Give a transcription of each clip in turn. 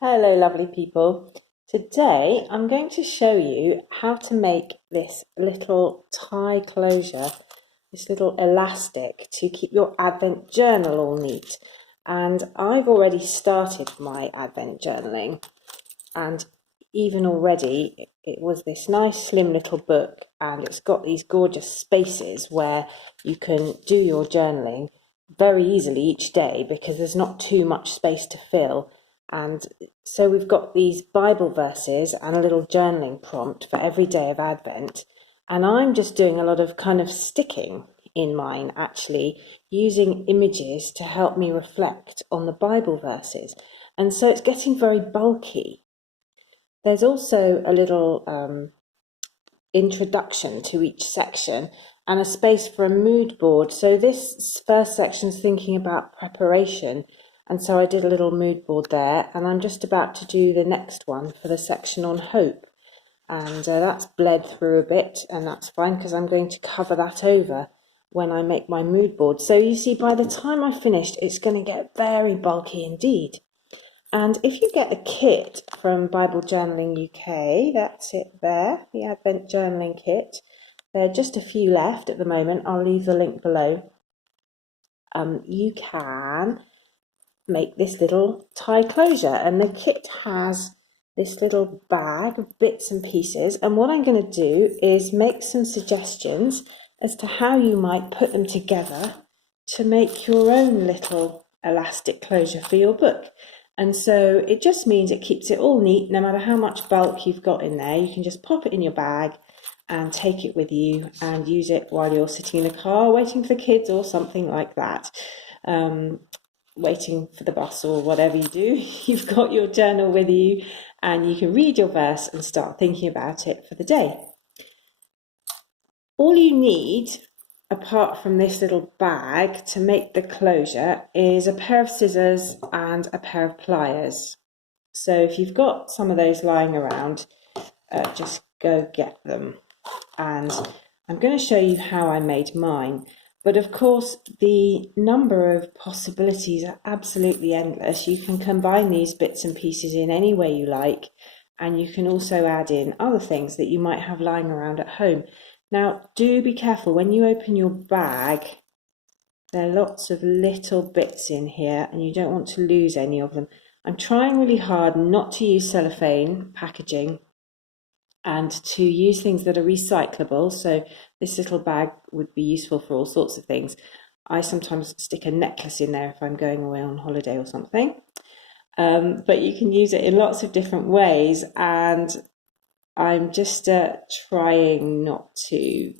Hello, lovely people. Today I'm going to show you how to make this little tie closure, this little elastic to keep your Advent journal all neat. And I've already started my Advent journaling, and even already it was this nice slim little book, and it's got these gorgeous spaces where you can do your journaling very easily each day because there's not too much space to fill. And so we've got these Bible verses and a little journaling prompt for every day of Advent. And I'm just doing a lot of kind of sticking in mine, actually, using images to help me reflect on the Bible verses. And so it's getting very bulky. There's also a little introduction to each section and a space for a mood board. So this first section is thinking about preparation, and so I did a little mood board there, and I'm just about to do the next one for the section on hope, and that's bled through a bit, and that's fine because I'm going to cover that over when I make my mood board. So you see, by the time I finished, it's going to get very bulky indeed. And if you get a kit from Bible Journaling UK, that's it there, the Advent Journaling Kit. There are just a few left at the moment. I'll leave the link below. You can make this little tie closure, and the kit has this little bag of bits and pieces. And what I'm going to do is make some suggestions as to how you might put them together to make your own little elastic closure for your book. And so it just means it keeps it all neat. No matter how much bulk you've got in there, you can just pop it in your bag and take it with you and use it while you're sitting in the car waiting for the kids or something like that. Waiting for the bus or whatever you do, you've got your journal with you and you can read your verse and start thinking about it for the day. All you need, apart from this little bag to make the closure, is a pair of scissors and a pair of pliers. So if you've got some of those lying around, just go get them. And I'm going to show you how I made mine. But of course, the number of possibilities are absolutely endless. You can combine these bits and pieces in any way you like, and you can also add in other things that you might have lying around at home. Now, do be careful when you open your bag. There are lots of little bits in here, and you don't want to lose any of them. I'm trying really hard not to use cellophane packaging and to use things that are recyclable. So this little bag would be useful for all sorts of things. I sometimes stick a necklace in there if I'm going away on holiday or something. But you can use it in lots of different ways, and I'm just trying not to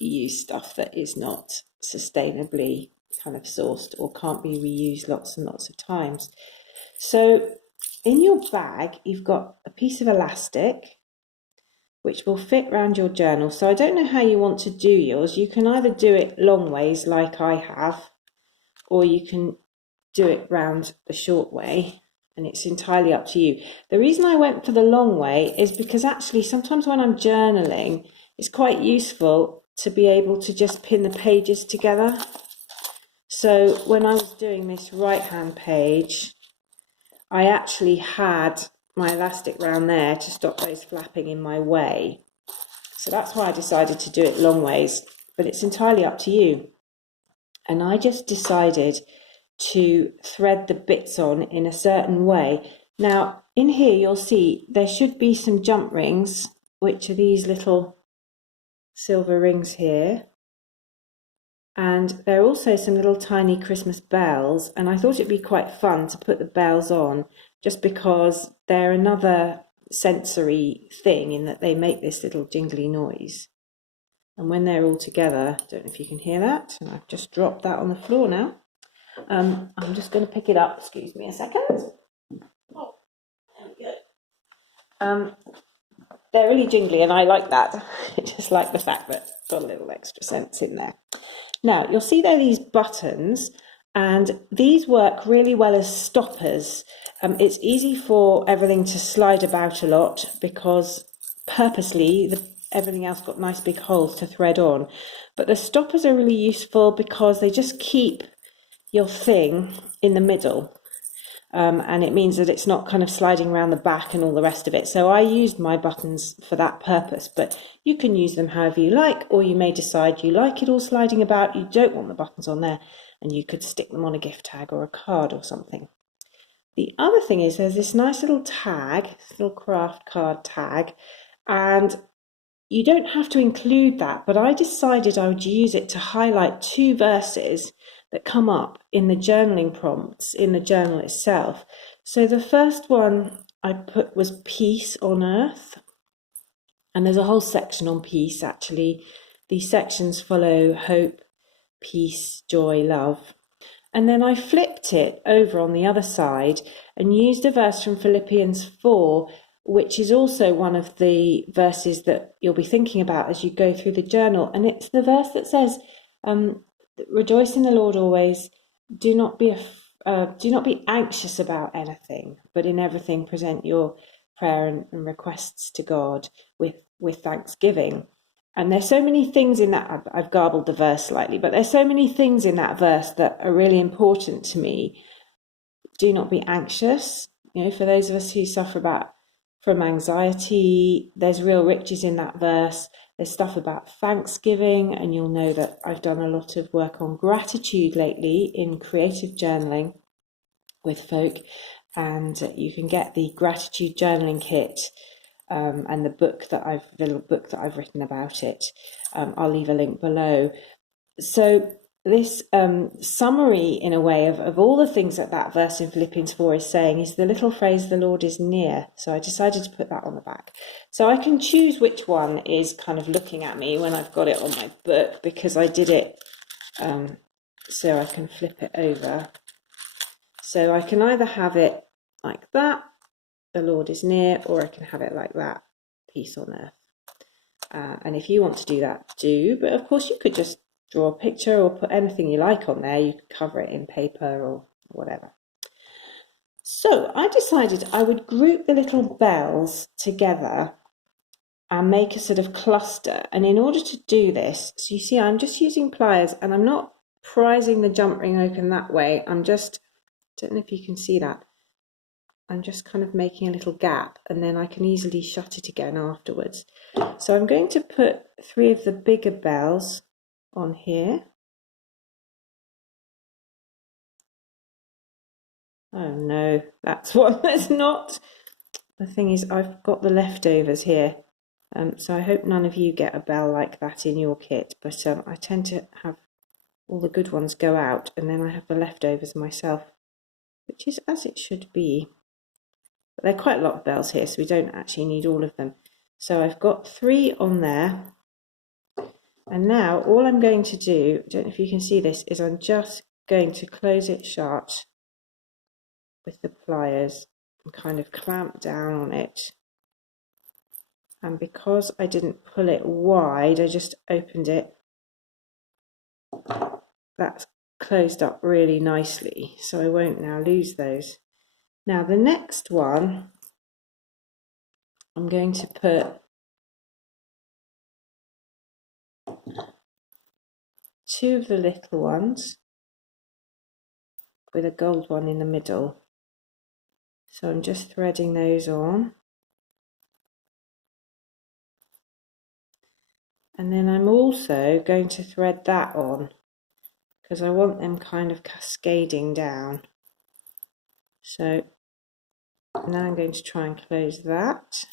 use stuff that is not sustainably kind of sourced or can't be reused lots and lots of times. So in your bag, you've got a piece of elastic which will fit around your journal. So I don't know how you want to do yours. You can either do it long ways like I have, or you can do it round the short way, and it's entirely up to you. The reason I went for the long way is because actually sometimes when I'm journaling, it's quite useful to be able to just pin the pages together. So when I was doing this right-hand page, I actually had my elastic round there to stop those flapping in my way. So that's why I decided to do it long ways, but it's entirely up to you. And I just decided to thread the bits on in a certain way. Now, in here, you'll see there should be some jump rings, which are these little silver rings here. And there are also some little tiny Christmas bells. And I thought it'd be quite fun to put the bells on just because they're another sensory thing in that they make this little jingly noise. And when they're all together, I don't know if you can hear that, and I've just dropped that on the floor now. I'm just going to pick it up. Excuse me a second. Oh, there we go. They're really jingly, and I like that. I just like the fact that it's got a little extra sense in there. Now, you'll see there are these buttons, and these work really well as stoppers. It's easy for everything to slide about a lot because purposely everything else got nice big holes to thread on. But the stoppers are really useful because they just keep your thing in the middle. and it means that it's not kind of sliding around the back and all the rest of it. So I used my buttons for that purpose, but you can use them however you like, or you may decide you like it all sliding about, you don't want the buttons on there, and you could stick them on a gift tag or a card or something. The other thing is there's this nice little tag, this little craft card tag, and you don't have to include that, but I decided I would use it to highlight 2 verses that come up in the journaling prompts in the journal itself. So the first one I put was peace on earth, and there's a whole section on peace actually. These sections follow hope, peace, joy, love. And then I flipped it over on the other side and used a verse from Philippians 4, which is also one of the verses that you'll be thinking about as you go through the journal. And it's the verse that says, rejoice in the Lord always, do not be anxious about anything, but in everything present your prayer and requests to God with thanksgiving. And there's so many things in that, I've garbled the verse slightly, but there's so many things in that verse that are really important to me. Do not be anxious. You know, for those of us who suffer from anxiety, there's real riches in that verse. There's stuff about thanksgiving, and you'll know that I've done a lot of work on gratitude lately in creative journaling with folk, and you can get the gratitude journaling kit and the little book that I've written about it. I'll leave a link below. So this summary, in a way, of all the things that verse in Philippians 4 is saying is the little phrase, the Lord is near. So I decided to put that on the back. So I can choose which one is kind of looking at me when I've got it on my book, because I did it so I can flip it over. So I can either have it like that, the Lord is near, or I can have it like that, peace on earth. And if you want to do that, do. But of course you could just draw a picture or put anything you like on there. You could cover it in paper or whatever. So I decided I would group the little bells together and make a sort of cluster. And in order to do this, so you see I'm just using pliers, and I'm not prizing the jump ring open that way. I don't know if you can see that. I'm just kind of making a little gap, and then I can easily shut it again afterwards. So I'm going to put 3 of the bigger bells on here. Oh no, that's one that's not. The thing is, I've got the leftovers here. So I hope none of you get a bell like that in your kit, but I tend to have all the good ones go out, and then I have the leftovers myself, which is as it should be. But there are quite a lot of bells here, so we don't actually need all of them. So I've got 3 on there. And now all I'm going to do, I don't know if you can see this, is I'm just going to close it shut with the pliers and kind of clamp down on it. And because I didn't pull it wide, I just opened it. That's closed up really nicely, so I won't now lose those. Now the next one, I'm going to put 2 of the little ones with a gold one in the middle. So I'm just threading those on. And then I'm also going to thread that on, because I want them kind of cascading down. So now I'm going to try and close that.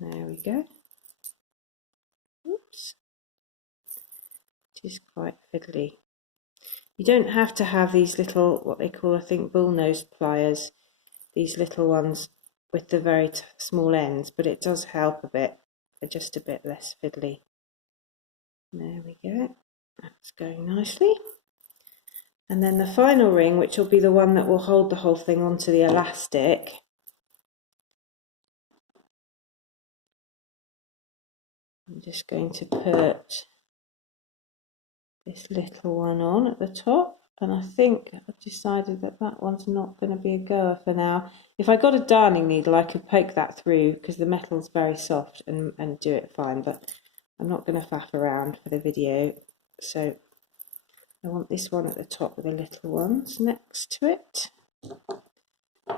There we go. Oops. It is quite fiddly. You don't have to have these little, what they call, I think, bullnose pliers, these little ones with the very small ends, but it does help a bit. They're just a bit less fiddly. There we go. That's going nicely. And then the final ring, which will be the one that will hold the whole thing onto the elastic. I'm just going to put this little one on at the top, and I think I've decided that that one's not going to be a goer for now. If I got a darning needle, I could poke that through, because the metal's very soft, and do it fine, but I'm not going to faff around for the video. So I want this one at the top with the little ones next to it.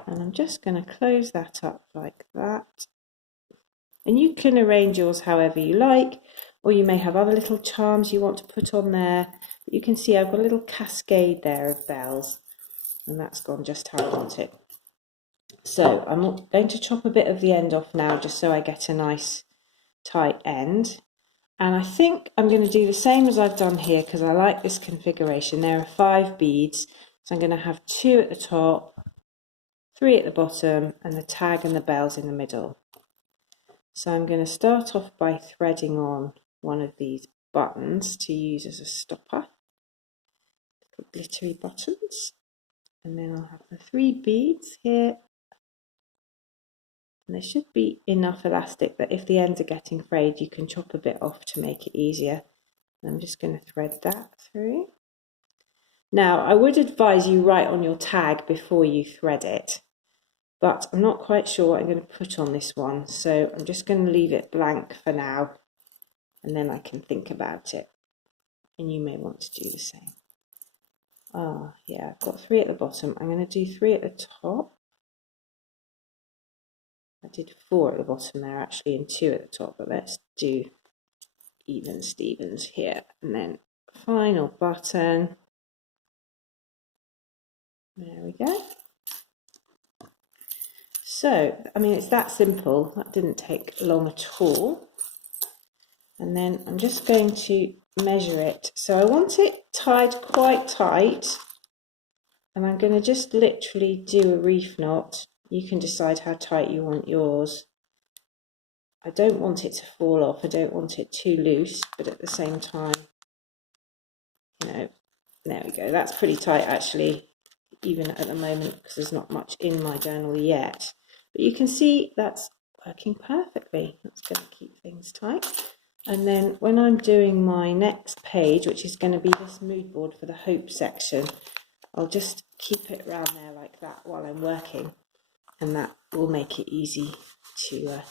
And I'm just going to close that up like that. And you can arrange yours however you like, or you may have other little charms you want to put on there. But you can see I've got a little cascade there of bells, and that's gone just how I want it. So I'm going to chop a bit of the end off now, just so I get a nice tight end. And I think I'm going to do the same as I've done here, because I like this configuration. There are 5 beads, so I'm going to have 2 at the top, 3 at the bottom, and the tag and the bells in the middle. So I'm going to start off by threading on one of these buttons to use as a stopper, little glittery buttons, and then I'll have the 3 beads here, and there should be enough elastic that if the ends are getting frayed you can chop a bit off to make it easier. And I'm just going to thread that through. Now I would advise you write on your tag before you thread it, but I'm not quite sure what I'm going to put on this one, so I'm just going to leave it blank for now, and then I can think about it, and you may want to do the same. Yeah, I've got 3 at the bottom. I'm going to do 3 at the top. I did 4 at the bottom there actually, and 2 at the top, but let's do even Stevens here, and then final button. There we go. So, I mean, it's that simple. That didn't take long at all. And then I'm just going to measure it. So I want it tied quite tight, and I'm going to just literally do a reef knot. You can decide how tight you want yours. I don't want it to fall off. I don't want it too loose, but at the same time, you know, there we go. That's pretty tight actually, even at the moment, because there's not much in my journal yet. But you can see that's working perfectly. That's going to keep things tight. And then when I'm doing my next page, which is going to be this mood board for the hope section, I'll just keep it around there like that while I'm working, and that will make it easy to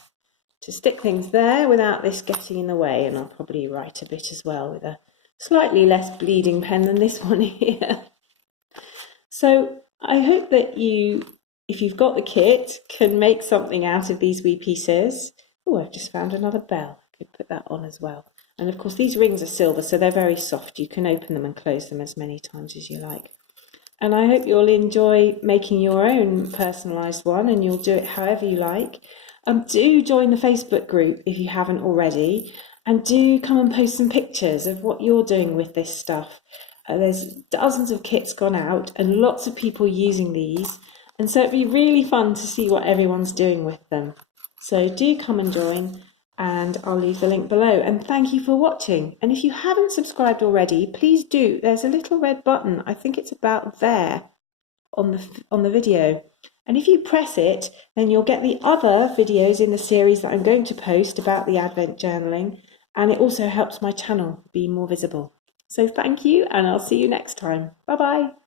stick things there without this getting in the way. And I'll probably write a bit as well with a slightly less bleeding pen than this one here. So I hope that you, if you've got the kit, can make something out of these wee pieces. Oh, I've just found another bell. I could put that on as well. And of course these rings are silver, so they're very soft. You can open them and close them as many times as you like. And I hope you'll enjoy making your own personalised one, and you'll do it however you like. Do join the Facebook group if you haven't already, and do come and post some pictures of what you're doing with this stuff. There's dozens of kits gone out and lots of people using these, and so it'd be really fun to see what everyone's doing with them. So do come and join, and I'll leave the link below. And thank you for watching. And if you haven't subscribed already, please do. There's a little red button, I think it's about there on the video. And if you press it, then you'll get the other videos in the series that I'm going to post about the Advent journaling, and it also helps my channel be more visible. So thank you, and I'll see you next time. Bye bye.